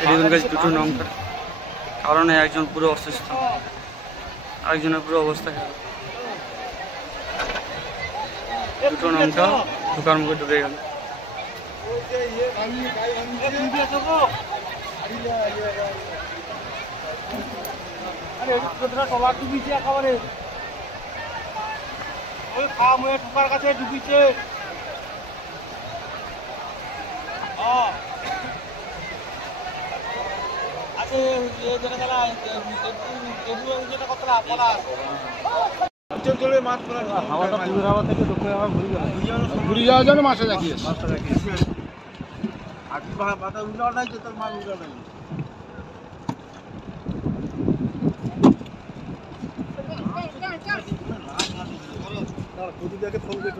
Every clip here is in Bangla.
দেখুন গাছ দুটো নৌকার কারণে একজন পুরো অসুস্থ, আরেকজনের পুরো অবস্থা খারাপ। দুটো নৌকা ঢোকার মুখে ঢুকে গেল। ঢোকার কাছে ঢুকিছে। হাওয়াটা পুকুর হাওয়া থেকে দক্ষিণ হাওয়া ঘুরে যাওয়ার জন্য মাছটা দেখিয়েছে। মাথা উল্টাও নাই যে তোর মাছ উল্টাও নাই। ফোন করে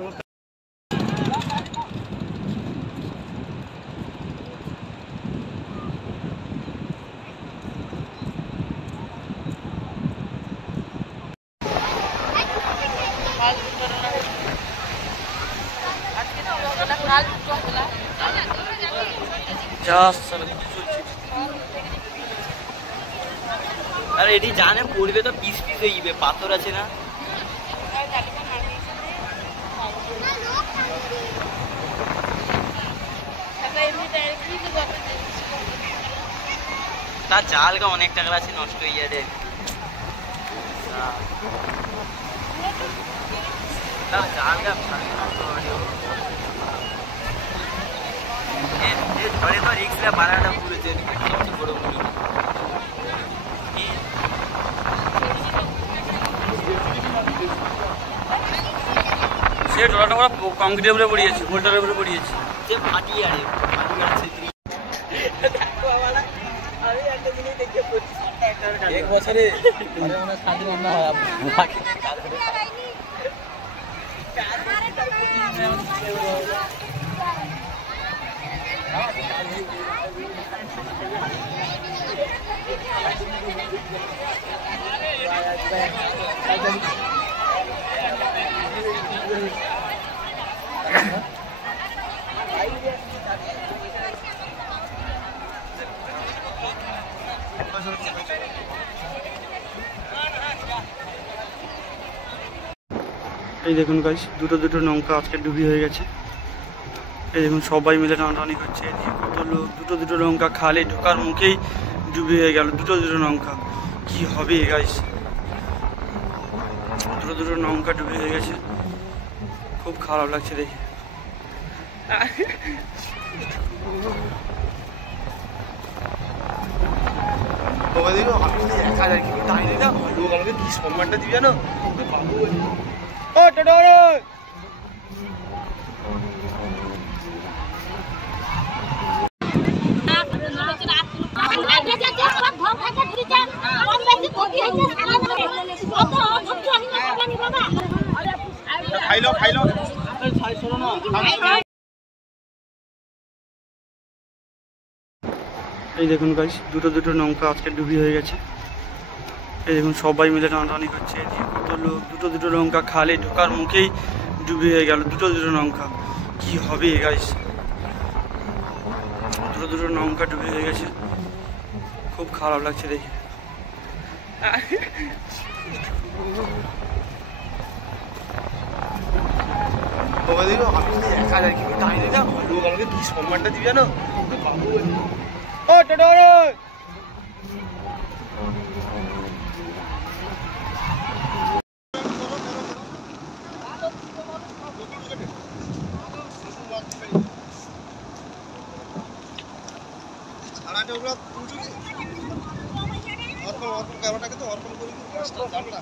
আরে এটি জানে পড়বে তো পিস পিস হয়ে যাবে, পাথর আছে না। তার জালগা অনেক টাকার আছে, নষ্ট হয়ে যাবে। তার জালগা ধরে তো রিক্সা বানাটা পুরেছে বড় বড়। সে টোলাটা পুরো কংক্রিটের উপরে পড়িয়েছে, ভোল্টারের উপরে পড়িয়েছে। সে ফাটিয়ে আরে এক বছরে এই দেখুন গাইস দুটো দুটো নৌকা আজকে ডুবি হয়ে গেছে। এই দেখুন সবাই মিলে টানাটানি করছে। এদিকে কত লোক, দুটো দুটো নৌকা খালে ঢোকার মুখেই ডুবি হয়ে গেল। দুটো দুটো নৌকা কি হবে গাইস, দুটো দুটো নৌকা ডুবি হয়ে গেছে। খুব খারাপ লাগছে দেখে। কি সম্মানটা দিবে না। এই দেখুন গাইস দুটো দুটো নৌকা আজকে ডুবি হয়ে গেছে। এই দেখুন সবাই মিলে টানাটানি করছে। এদিকে কত লোক, দুটো দুটো নৌকা খালে ঢোকার মুখেই ডুবি হয়ে গেল। দুটো দুটো নৌকা কি হবে গাইস, দুটো দুটো নৌকা ডুবি হয়ে গেছে। খুব খারাপ লাগছে দেখে। কি সম্মানটা দিবে না। ছাড়াটা ওগুলো অর্পণ কারোটাকে তো অর্পণ করি জানলা।